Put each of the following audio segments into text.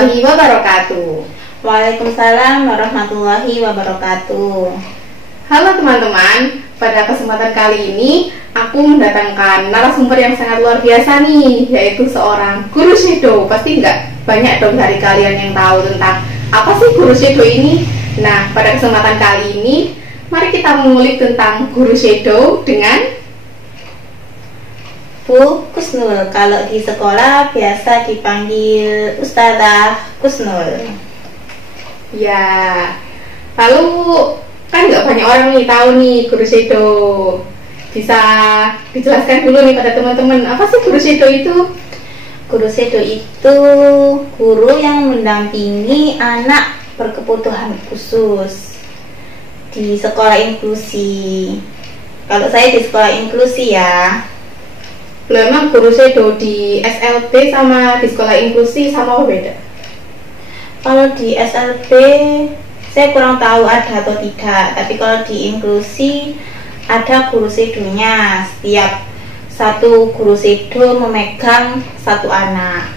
warahmatullahi wabarakatuh. Waalaikumsalam warahmatullahi wabarakatuh. Halo teman-teman, pada kesempatan kali ini aku mendatangkan narasumber yang sangat luar biasa nih, yaitu seorang guru shadow. Pasti nggak banyak dong dari kalian yang tahu tentang apa sih guru shadow ini. Nah, pada kesempatan kali ini mari kita mengulik tentang guru shadow dengan Bu Kusnul, kalau di sekolah biasa dipanggil Ustazah Kusnul. ya. Lalu kan nggak banyak orang nih tahu nih guru shadow. Bisa dijelaskan dulu nih pada teman-teman, apa sih guru shadow itu? Guru shadow itu guru yang mendampingi anak berkebutuhan khusus di sekolah inklusi. Kalau saya di sekolah inklusi ya. Memang guru shadow di SLB sama di sekolah inklusi sama beda? Kalau di SLB saya kurang tahu ada atau tidak, tapi kalau di inklusi ada guru shadownya. Setiap satu guru shadow memegang satu anak.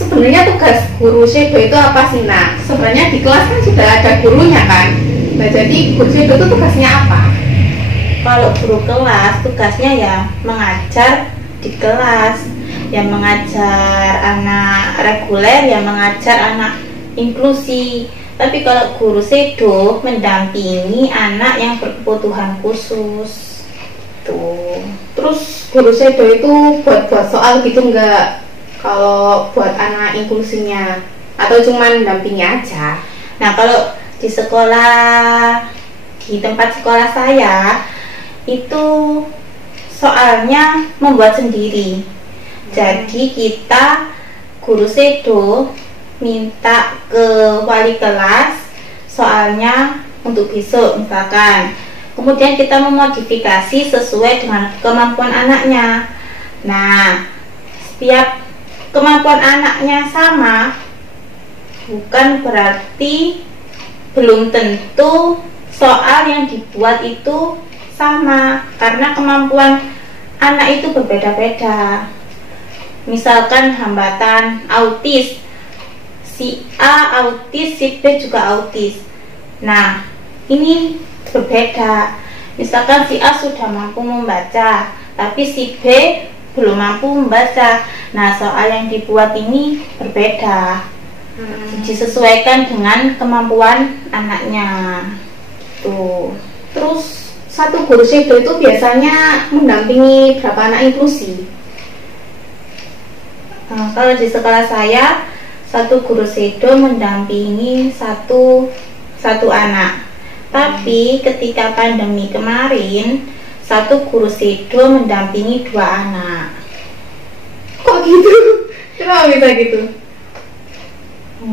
Sebenarnya tugas guru shadow itu apa sih? Nah, sebenarnya di kelas kan sudah ada gurunya kan. Nah, jadi guru shadow itu tugasnya apa? Kalau guru kelas tugasnya ya mengajar di kelas, yang mengajar anak reguler, yang mengajar anak inklusi. Tapi kalau guru shadow mendampingi anak yang berkebutuhan khusus. Tuh. Terus guru shadow itu buat soal gitu enggak? Kalau buat anak inklusinya atau cuman dampingi aja? Nah, kalau di sekolah, di tempat sekolah saya itu soalnya membuat sendiri. Jadi kita guru shadow minta ke wali kelas soalnya untuk besok misalkan. Kemudian kita memodifikasi sesuai dengan kemampuan anaknya. Nah, setiap kemampuan anaknya sama bukan berarti belum tentu soal yang dibuat itu sama, karena kemampuan anak itu berbeda-beda. Misalkan hambatan autis, si A autis, si B juga autis. Nah, ini berbeda. Misalkan si A sudah mampu membaca, tapi si B belum mampu membaca. Nah, soal yang dibuat ini berbeda. Disesuaikan dengan kemampuan anaknya. Tuh. Terus satu guru shadow itu biasanya mendampingi berapa anak inklusi? Nah, kalau di sekolah saya satu guru shadow mendampingi satu anak. Tapi ketika pandemi kemarin satu guru shadow mendampingi 2 anak. Kok gitu? Kenapa bisa gitu?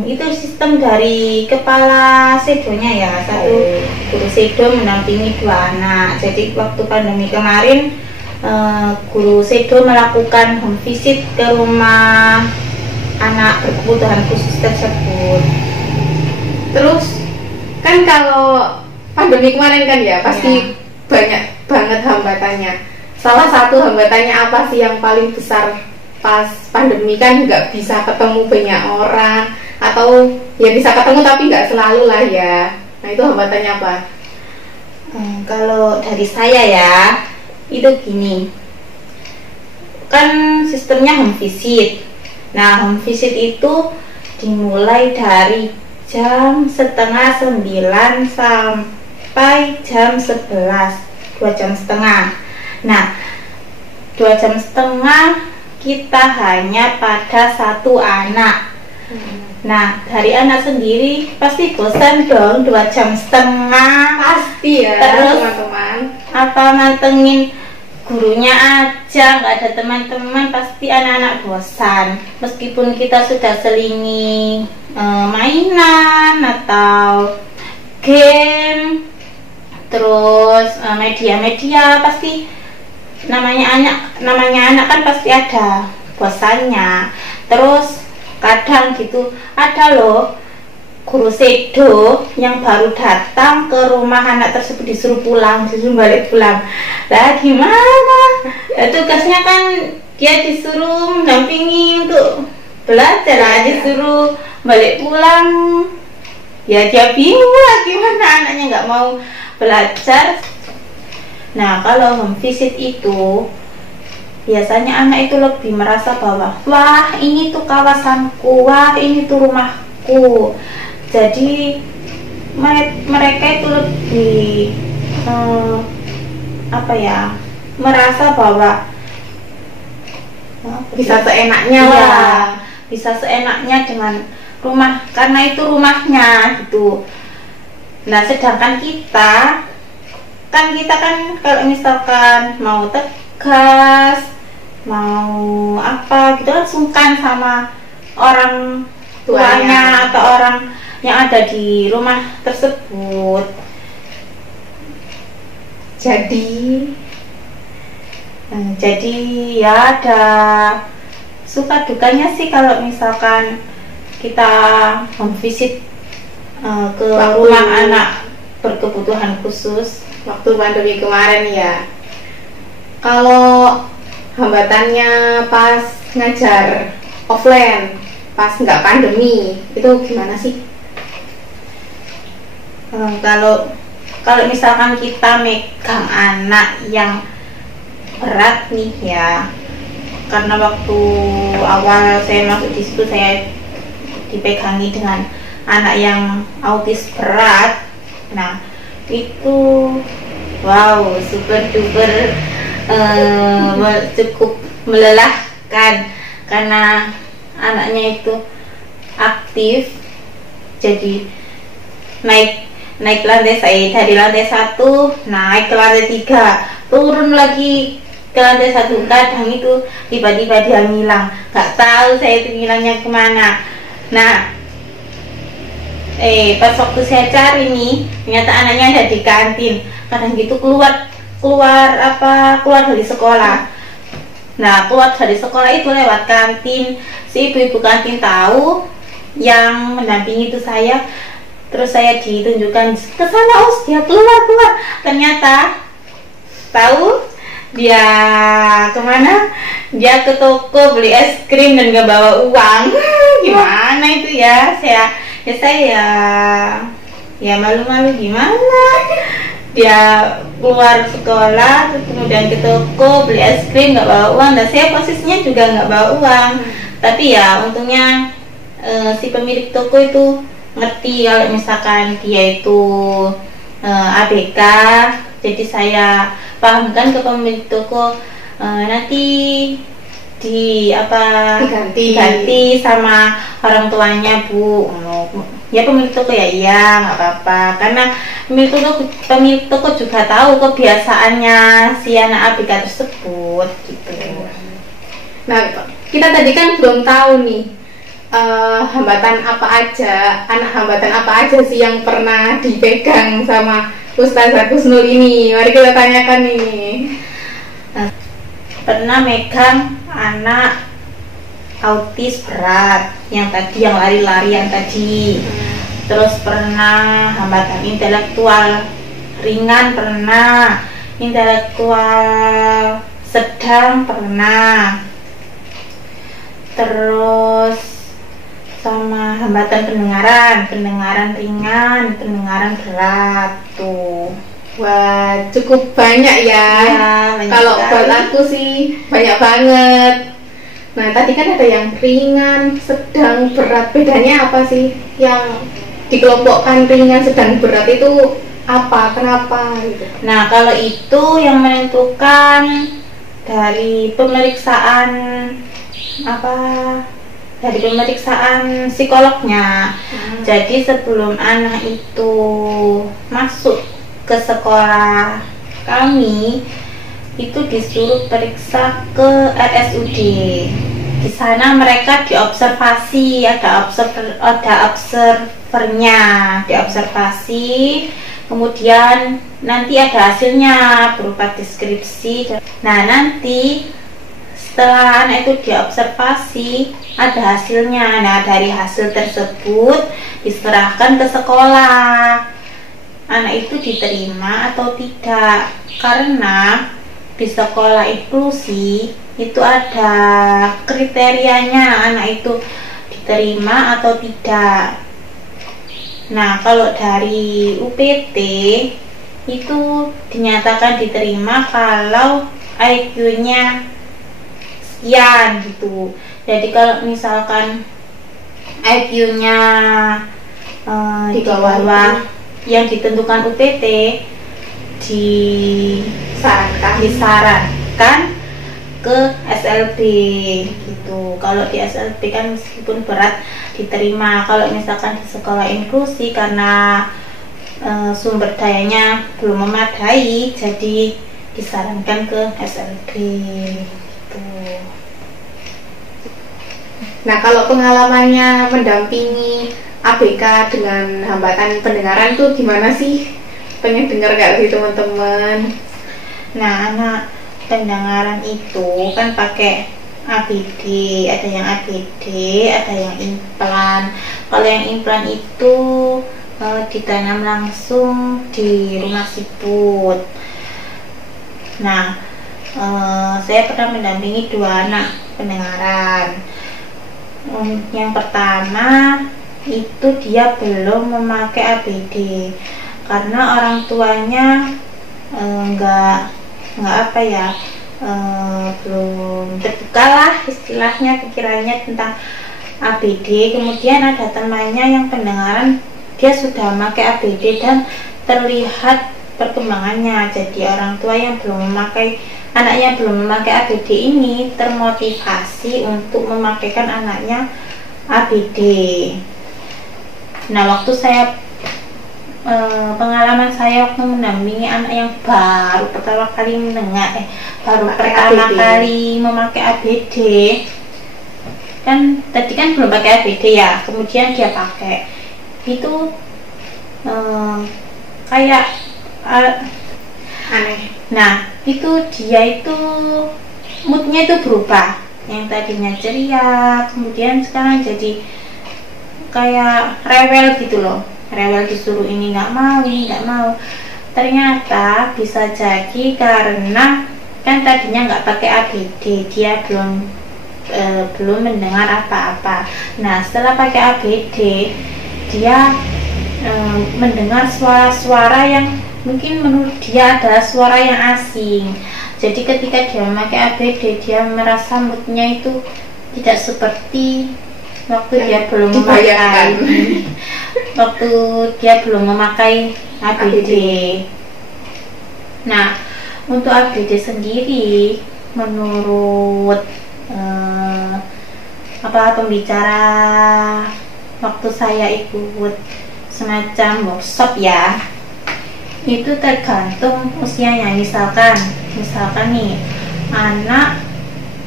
Itu sistem dari kepala shadownya ya. Satu guru shadow mendampingi 2 anak. Jadi waktu pandemi kemarin guru shadow melakukan home visit ke rumah anak berkebutuhan khusus tersebut. Terus kan kalau pandemi kemarin kan ya pasti banyak banget hambatannya. Salah satu hambatannya apa sih yang paling besar pas pandemi? Kan nggak bisa ketemu banyak orang, atau ya bisa ketemu tapi nggak selalu lah ya. Nah, itu hambatannya apa? Kalau dari saya ya, itu gini, kan sistemnya home visit. Nah, home visit itu dimulai dari jam setengah 9 sampai jam 11, 2 jam setengah. Nah, 2 jam setengah kita hanya pada satu anak. Nah, dari anak sendiri pasti bosan dong 2 jam setengah. Pasti ya, terus teman-teman. apa mantengin gurunya aja, nggak ada teman-teman, pasti anak-anak bosan. Meskipun kita sudah selingi mainan atau game, terus media-media, pasti namanya anak kan pasti ada bosannya. Terus kadang gitu ada loh guru shadow yang baru datang ke rumah anak tersebut disuruh balik pulang. Lah gimana? Tugasnya kan dia disuruh mendampingi untuk belajar aja, suruh balik pulang ya dia bingung lah gimana anaknya nggak mau belajar. Nah, kalau home visit itu biasanya anak itu lebih merasa bahwa wah ini tuh kawasanku, wah ini tuh rumahku. Jadi mereka itu lebih apa ya, merasa bahwa bisa seenaknya ya, lah, bisa seenaknya dengan rumah karena itu rumahnya gitu. Nah, sedangkan kita kan kalau misalkan mau tegas, mau apa gitu kan sungkan sama orang tuanya atau orang yang ada di rumah tersebut. Jadi ya ada suka dukanya sih kalau misalkan kita home visit ke rumah anak berkebutuhan khusus waktu pandemi kemarin ya. Kalau hambatannya pas ngajar offline pas nggak pandemi itu gimana sih? Kalau misalkan kita megang anak yang berat nih ya, karena waktu awal saya masuk di situ saya dipegangi dengan anak yang autis berat. Nah itu wow super duper cukup melelahkan karena anaknya itu aktif. Jadi naik lantai, saya dari lantai 1 naik ke lantai 3, turun lagi ke lantai 1. Kadang itu tiba-tiba dia ngilang, nggak tahu saya itu ngilangnya kemana. Nah pas waktu saya cari nih ternyata anaknya ada di kantin. Kadang gitu keluar dari sekolah. Nah keluar dari sekolah itu lewat kantin, si ibu-ibu kantin tahu yang mendampingi itu saya. Terus saya ditunjukkan ke sana, dia keluar. Ternyata tahu dia kemana? Dia ke toko beli es krim dan gak bawa uang. Gimana itu ya? Saya malu-malu gimana? Dia keluar sekolah, terus kemudian ke toko beli es krim gak bawa uang, dan saya posisinya juga gak bawa uang. Tapi ya untungnya si pemilik toko itu ngerti kalau misalkan dia itu ABK. Jadi saya pahamkan ke pemilik toko, nanti diganti sama orang tuanya Bu. Ya pemilik toko ya iya nggak apa-apa, karena pemilik toko juga tahu kebiasaannya si anak ABK tersebut gitu. Nah kita tadi kan belum tahu nih hambatan apa aja sih yang pernah dipegang sama Ustazah Kusnul ini. Mari kita tanyakan nih. Pernah megang anak autis berat yang lari-larian tadi. Terus pernah hambatan intelektual ringan, pernah intelektual sedang, pernah. Terus sama hambatan pendengaran ringan, pendengaran berat tuh. Wah cukup banyak ya, kalau buat aku sih banyak banget. Nah tadi kan ada yang ringan, sedang, berat, bedanya apa sih? Yang dikelompokkan ringan, sedang, berat itu apa, kenapa gitu? Nah kalau itu yang menentukan dari pemeriksaan psikolognya. Jadi sebelum anak itu masuk ke sekolah kami itu disuruh periksa ke RSUD. Di sana mereka diobservasi, ada observernya, diobservasi, kemudian nanti ada hasilnya berupa deskripsi. Nah nanti setelah anak itu diobservasi ada hasilnya. Nah dari hasil tersebut diserahkan ke sekolah, anak itu diterima atau tidak. Karena di sekolah inklusi itu ada kriterianya anak itu diterima atau tidak. Nah, kalau dari UPT itu dinyatakan diterima kalau IQ-nya sekian gitu. Jadi kalau misalkan IQ-nya di bawah yang ditentukan UPT, disarankan ke SLB gitu. Kalau di SLB kan meskipun berat diterima. Kalau misalkan di sekolah inklusi karena sumber dayanya belum memadai, jadi disarankan ke SLB gitu. Nah, kalau pengalamannya mendampingi ABK dengan hambatan pendengaran tuh gimana sih? Pengen dengar gak sih teman-teman? Nah, anak pendengaran itu kan pakai ABD, ada yang ABD, ada yang implan. Kalau yang implan itu ditanam langsung di rumah siput. Nah, saya pernah mendampingi 2 anak pendengaran. Yang pertama itu dia belum memakai ABD karena orang tuanya belum terbuka lah istilahnya pikirannya tentang ABD. Kemudian ada temannya yang pendengaran, dia sudah memakai ABD dan terlihat perkembangannya. Jadi orang tua yang anaknya belum memakai ABD ini termotivasi untuk memakaikan anaknya ABD. Nah, waktu saya pengalaman saya waktu mendampingi anak yang baru pertama kali memakai ABD, kan tadi kan belum pakai ABD ya, kemudian dia pakai itu kayak aneh. Nah, itu dia itu moodnya itu berubah, yang tadinya ceria kemudian sekarang jadi kayak rewel gitu loh. Rewel disuruh ini nggak mau, ini nggak mau. Ternyata bisa jadi karena kan tadinya nggak pakai ABD, dia belum mendengar apa-apa. Nah, setelah pakai ABD, dia mendengar suara-suara yang mungkin menurut dia adalah suara yang asing. Jadi ketika dia memakai ABD, dia merasa moodnya itu tidak seperti waktu dia belum memakai ABD. Nah, untuk ABD sendiri menurut pembicara waktu saya ikut semacam workshop ya, itu tergantung usianya. Misalkan nih anak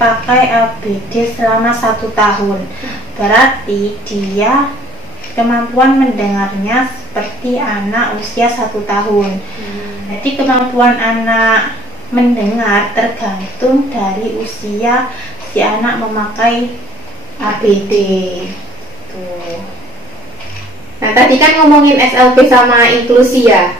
pakai ABD selama 1 tahun, berarti dia kemampuan mendengarnya seperti anak usia 1 tahun. Jadi kemampuan anak mendengar tergantung dari usia si anak memakai ABD. Tuh. Nah, tadi kan ngomongin SLB sama inklusi ya.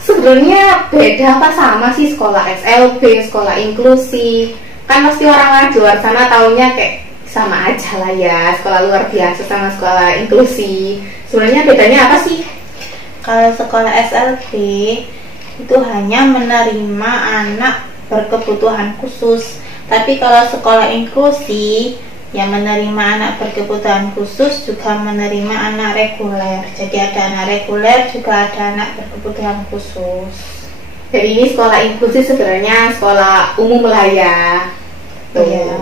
Sebenarnya beda apa sama sih sekolah SLB, sekolah inklusi? Kan pasti orang di luar sana taunya kayak sama aja lah ya, sekolah luar biasa sama sekolah inklusi. Sebenarnya bedanya apa sih? Kalau sekolah SLB itu hanya menerima anak berkebutuhan khusus. Tapi kalau sekolah inklusi yang menerima anak berkebutuhan khusus juga menerima anak reguler. Jadi ada anak reguler juga ada anak berkebutuhan khusus. Jadi ini sekolah inklusi sebenarnya sekolah umum lah ya. Iya.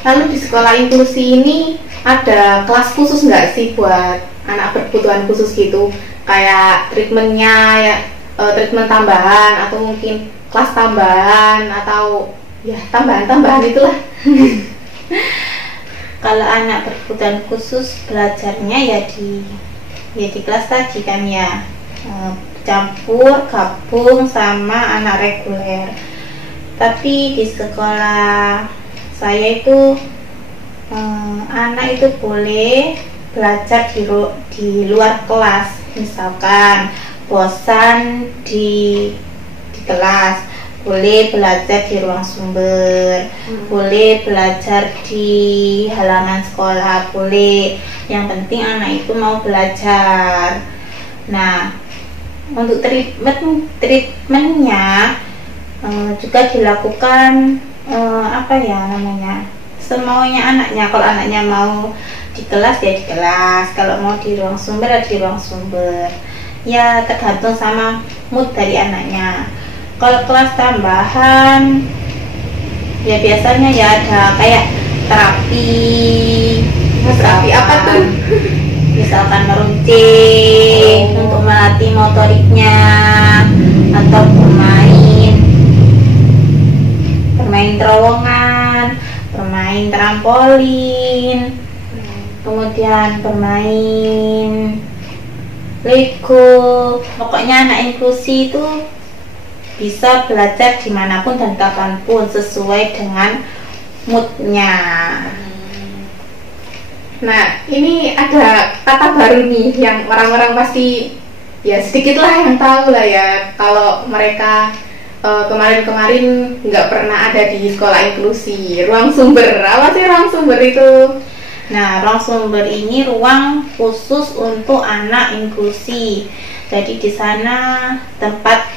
Lalu di sekolah inklusi ini ada kelas khusus nggak sih buat anak berkebutuhan khusus gitu? Kayak treatmentnya ya, treatment tambahan atau mungkin kelas tambahan atau ya tambahan-tambahan itulah. Kalau anak berkebutuhan khusus belajarnya ya di kelas tadi kan ya, campur gabung sama anak reguler. Tapi di sekolah saya itu anak itu boleh belajar di luar kelas. Misalkan bosan di di kelas, boleh belajar di ruang sumber, boleh belajar di halaman sekolah, boleh. Yang penting anak itu mau belajar. Nah, untuk treatmentnya juga dilakukan semaunya anaknya. Kalau anaknya mau di kelas ya di kelas, kalau mau di ruang sumber ya di ruang sumber. Ya tergantung sama mood dari anaknya. Kalau kelas tambahan ya biasanya ya ada kayak terapi apa tuh? Misalkan meruncing untuk melatih motoriknya, atau bermain terowongan, bermain trampolin, kemudian bermain Lego. Pokoknya anak inklusi itu bisa belajar dimanapun dan kapanpun sesuai dengan moodnya. Nah, ini ada kata baru nih yang orang-orang pasti ya sedikit lah yang tahu lah ya, kalau mereka kemarin-kemarin nggak pernah ada di sekolah inklusi. Ruang sumber, apa sih ruang sumber itu? Nah, ruang sumber ini ruang khusus untuk anak inklusi. Jadi di sana tempat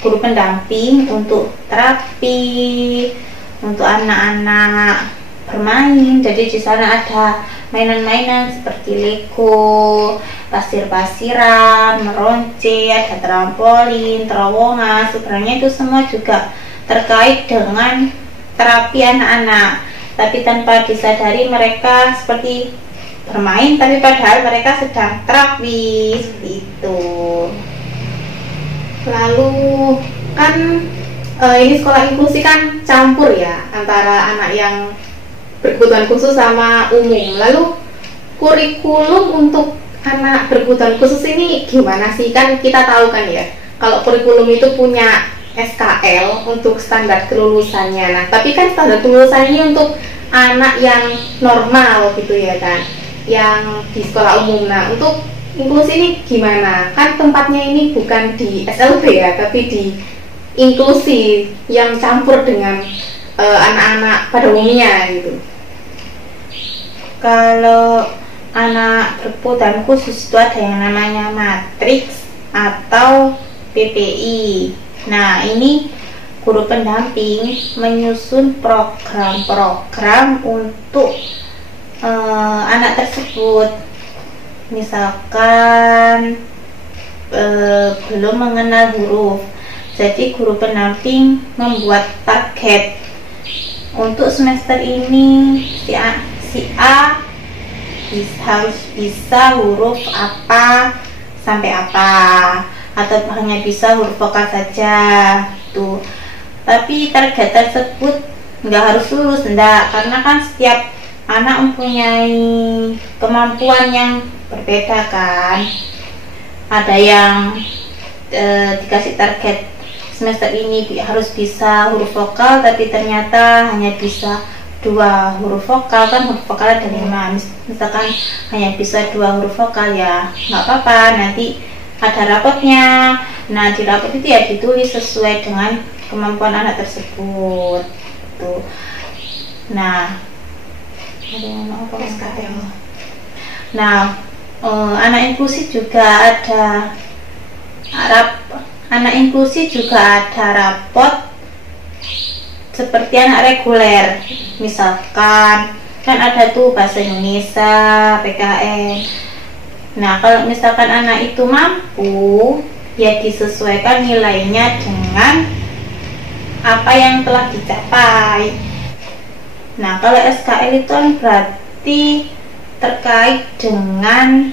guru pendamping untuk terapi, untuk anak-anak bermain. Jadi di sana ada mainan-mainan seperti Lego, pasir-pasiran, meronce, ada trampolin, terowongan. Sebenarnya itu semua juga terkait dengan terapi anak-anak, tapi tanpa disadari mereka seperti bermain, tapi padahal mereka sedang terapi, seperti itu. Lalu kan ini sekolah inklusi kan campur ya antara anak yang berkebutuhan khusus sama umum. Lalu kurikulum untuk anak berkebutuhan khusus ini gimana sih? Kan kita tahu kan ya, kalau kurikulum itu punya SKL untuk standar kelulusannya. Nah, tapi kan standar kelulusannya untuk anak yang normal gitu ya kan, yang di sekolah umum. Nah, untuk inklusi ini gimana? Kan tempatnya ini bukan di SLB ya, tapi di inklusi yang campur dengan anak-anak pada umumnya gitu. Kalau anak berkebutuhan khusus itu ada yang namanya matriks atau PPI. Nah, ini guru pendamping menyusun program-program untuk anak tersebut. Misalkan belum mengenal huruf, jadi guru pendamping membuat target untuk semester ini si A harus bisa huruf apa sampai apa, atau hanya bisa huruf vokal saja tuh. Tapi target tersebut nggak harus lulus, enggak, karena kan setiap anak mempunyai kemampuan yang berbeda kan. Ada yang dikasih target semester ini harus bisa huruf vokal, tapi ternyata hanya bisa 2 huruf vokal. Kan huruf vokal ada 5, misalkan hanya bisa 2 huruf vokal, ya nggak apa-apa, nanti ada rapotnya. Nah, di rapot itu ya ditulis sesuai dengan kemampuan anak tersebut tuh. Nah, anak inklusi juga ada rapot seperti anak reguler. Misalkan kan ada tuh bahasa Indonesia, PKN. Nah, kalau misalkan anak itu mampu, ya disesuaikan nilainya dengan apa yang telah dicapai. Nah, kalau SKL itu kan berarti terkait dengan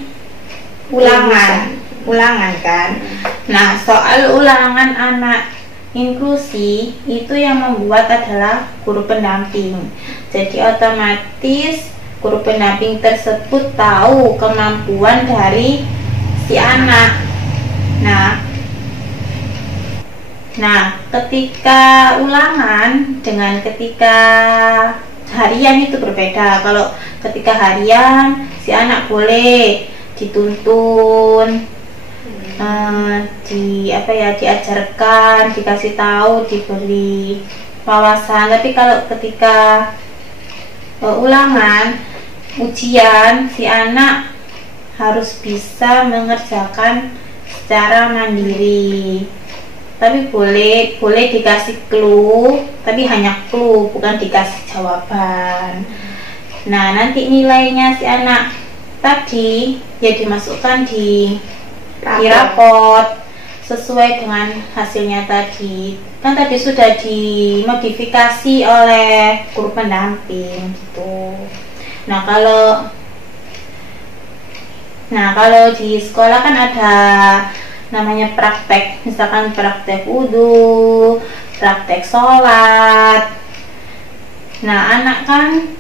ulangan kan. Nah, soal ulangan anak inklusi itu yang membuat adalah guru pendamping. Jadi otomatis guru pendamping tersebut tahu kemampuan dari si anak. Nah, ketika ulangan dengan ketika harian itu berbeda. Kalau ketika harian si anak boleh dituntun diajarkan, dikasih tahu, diberi wawasan. Tapi kalau ketika ulangan ujian, si anak harus bisa mengerjakan secara mandiri. Tapi boleh dikasih clue, tapi hanya clue, bukan dikasih jawaban. Nah, nanti nilainya si anak tadi ya dimasukkan di raport sesuai dengan hasilnya tadi. Kan tadi sudah dimodifikasi oleh guru pendamping gitu. Nah, kalau di sekolah kan ada namanya praktek, misalkan praktek wudhu, praktek sholat. Nah, anak kan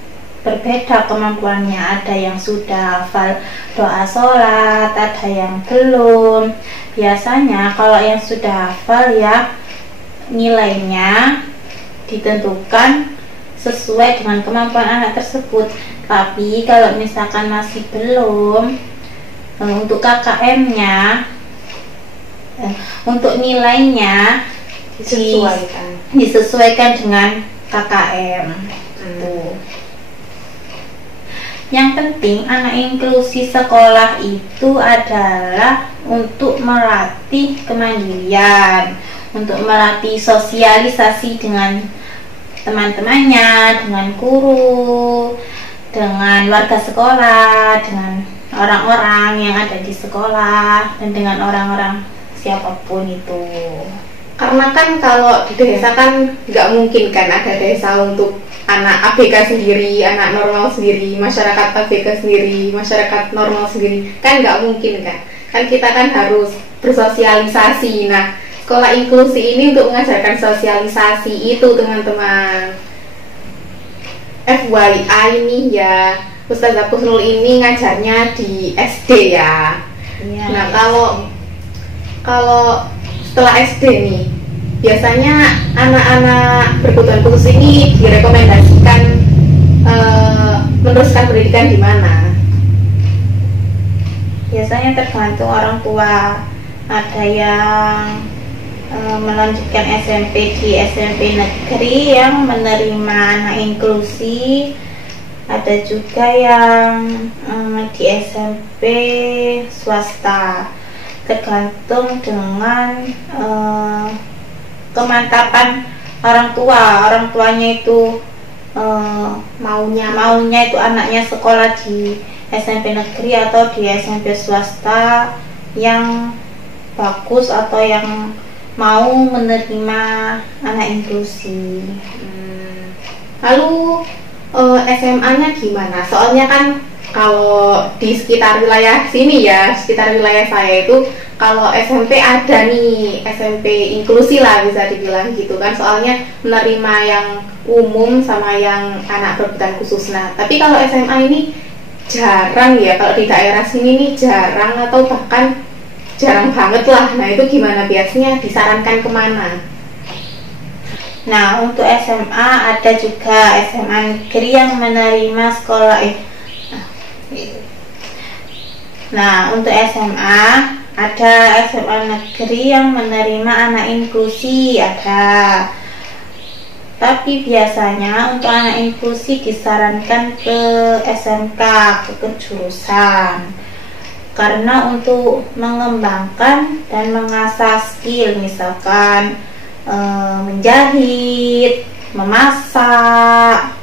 berbeda kemampuannya, ada yang sudah hafal doa sholat, ada yang belum. Biasanya kalau yang sudah hafal ya nilainya ditentukan sesuai dengan kemampuan anak tersebut. Tapi kalau misalkan masih belum, untuk KKM-nya, untuk nilainya disesuaikan dengan KKM. Yang penting anak inklusi sekolah itu adalah untuk melatih kemandirian, untuk melatih sosialisasi dengan teman-temannya, dengan guru, dengan warga sekolah, dengan orang-orang yang ada di sekolah, dan dengan orang-orang siapapun itu. Karena kan kalau di desa kan nggak mungkin kan ada desa untuk anak ABK sendiri, anak normal sendiri, masyarakat ABK sendiri, masyarakat normal sendiri, kan nggak mungkin kan. Kan kita kan harus bersosialisasi. Nah, sekolah inklusi ini untuk mengajarkan sosialisasi itu, teman-teman. FYI nih ya, Ustazah Kusnul ini ngajarnya di SD ya. Nah, kalau setelah SD nih, biasanya anak-anak berkebutuhan khusus ini direkomendasikan meneruskan pendidikan di mana? Biasanya tergantung orang tua. Ada yang melanjutkan SMP di SMP negeri yang menerima anak inklusi, ada juga yang di SMP swasta. Tergantung dengan kemantapan orang tuanya itu maunya itu anaknya sekolah di SMP negeri atau di SMP swasta yang bagus, atau yang mau menerima anak inklusi. Lalu SMA-nya gimana? Soalnya kan kalau di sekitar wilayah sini ya, sekitar wilayah saya itu, kalau SMP ada nih SMP inklusi lah, bisa dibilang gitu kan. Soalnya menerima yang umum sama yang anak berkebutuhan khusus. Nah, tapi kalau SMA ini jarang ya, kalau di daerah sini nih jarang, atau bahkan jarang banget lah. Nah, itu gimana, biasanya disarankan kemana? Nah, untuk SMA ada juga SMA negeri yang menerima sekolah Nah, untuk SMA ada SMA negeri yang menerima anak inklusi, ada. Tapi biasanya untuk anak inklusi disarankan ke SMK, ke jurusan. Karena untuk mengembangkan dan mengasah skill, misalkan menjahit, memasak.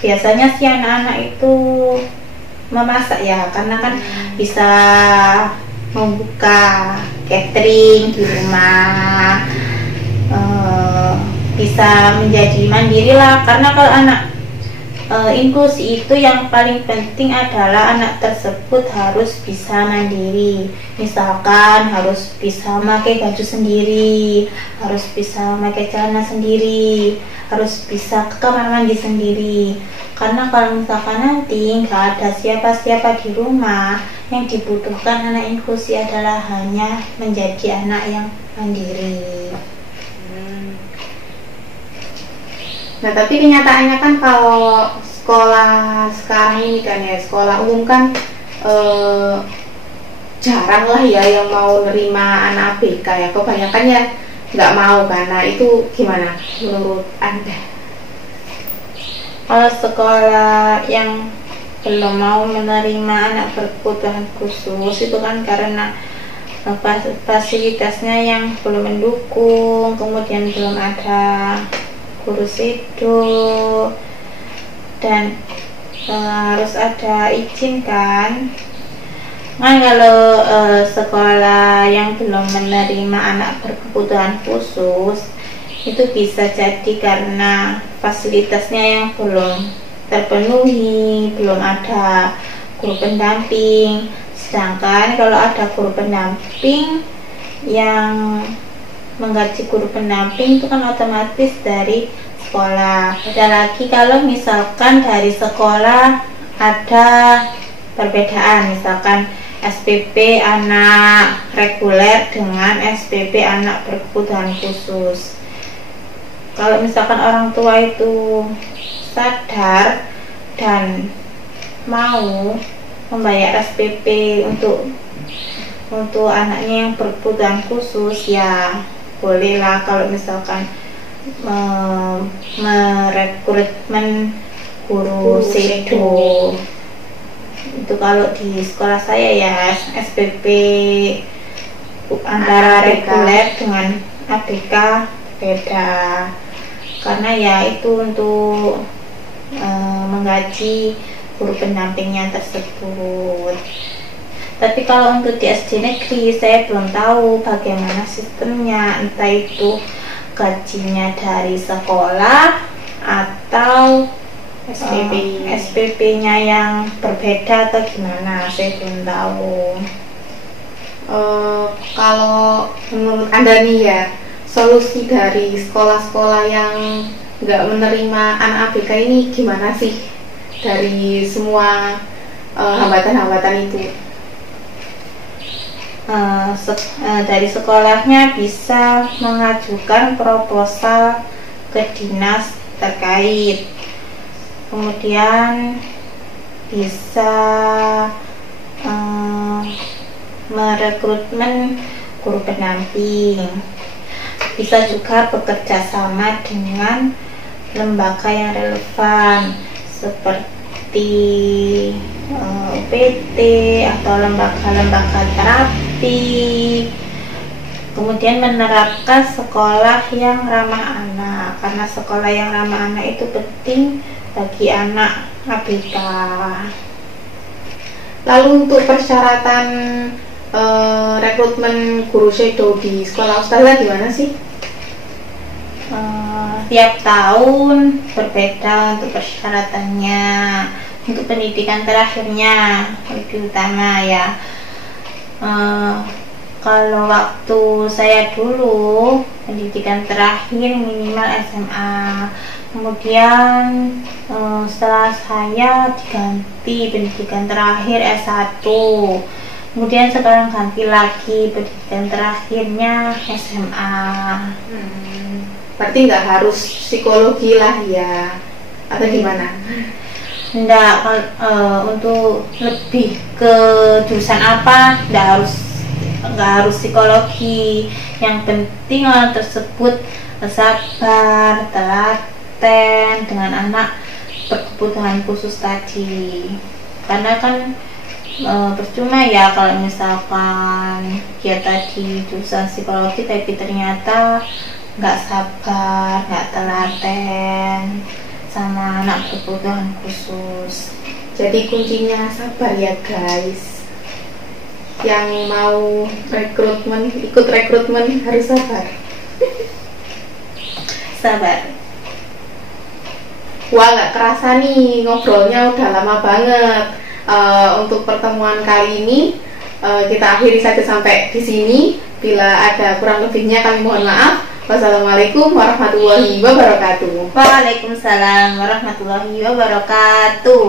Biasanya si anak-anak itu memasak ya, karena kan bisa membuka catering di rumah, bisa menjadi mandiri lah. Karena kalau anak inklusi itu yang paling penting adalah anak tersebut harus bisa mandiri. Misalkan harus bisa memakai baju sendiri, harus bisa memakai celana sendiri, harus bisa ke kamar mandi sendiri. Karena kalau misalkan nanti nggak ada siapa-siapa di rumah, yang dibutuhkan anak inklusi adalah hanya menjadi anak yang mandiri. Nah, tapi kenyataannya kan kalau sekolah sekarang ini kan ya, sekolah umum kan jarang lah ya yang mau nerima anak ABK ya, kebanyakan ya nggak mau kan. Nah itu gimana menurut Anda? Kalau sekolah yang belum mau menerima anak berkebutuhan khusus itu kan karena fasilitasnya yang belum mendukung, kemudian belum ada guru sedo, dan harus ada izin kan. Kalau sekolah yang belum menerima anak berkebutuhan khusus itu bisa jadi karena fasilitasnya yang belum terpenuhi, belum ada guru pendamping. Sedangkan kalau ada guru pendamping, yang menggaji guru pendamping itu kan otomatis dari sekolah. Ada lagi kalau misalkan dari sekolah ada perbedaan, misalkan SPP anak reguler dengan SPP anak berkebutuhan khusus. Kalau misalkan orang tua itu sadar dan mau membayar SPP untuk anaknya yang berkebutuhan khusus, ya bolehlah. Kalau misalkan merekrutmen guru sedo itu, kalau di sekolah saya ya SPP antara reguler dengan ABK beda, karena ya itu untuk menggaji guru pendampingnya tersebut. Tapi kalau untuk di SD negeri saya belum tahu bagaimana sistemnya, entah itu gajinya dari sekolah atau SPP-nya yang berbeda atau gimana, saya belum tahu. Kalau menurut Anda nih ya, solusi dari sekolah-sekolah yang nggak menerima anak ABK ini gimana sih dari semua hambatan-hambatan itu? Dari sekolahnya bisa mengajukan proposal ke dinas terkait, kemudian bisa merekrutmen guru pendamping, bisa juga bekerja sama dengan lembaga yang relevan seperti PT atau lembaga-lembaga terapi, kemudian menerapkan sekolah yang ramah anak, karena sekolah yang ramah anak itu penting bagi anak ABK. Lalu untuk persyaratan rekrutmen guru sedo di sekolah Ustazah gimana sih? Tiap tahun berbeda untuk persyaratannya. Untuk pendidikan terakhirnya lebih utama ya. Kalau waktu saya dulu pendidikan terakhir minimal SMA, kemudian setelah saya diganti pendidikan terakhir S1, kemudian sekarang ganti lagi pendidikan terakhirnya SMA. Berarti nggak harus psikologi lah ya, atau gimana? Enggak, untuk lebih ke jurusan apa nggak harus psikologi. Yang penting orang tersebut sabar, telaten dengan anak berkebutuhan khusus tadi. Karena kan percuma ya kalau misalkan dia tadi jurusan psikologi tapi ternyata nggak sabar, nggak telaten sama anak berkebutuhan khusus. Jadi kuncinya sabar ya guys. Yang mau ikut rekrutmen harus sabar. Sabar. Wah, nggak kerasa nih ngobrolnya udah lama banget. Untuk pertemuan kali ini kita akhiri saja sampai di sini. Bila ada kurang lebihnya kami mohon maaf. Wassalamualaikum warahmatullahi wabarakatuh. Waalaikumsalam warahmatullahi wabarakatuh.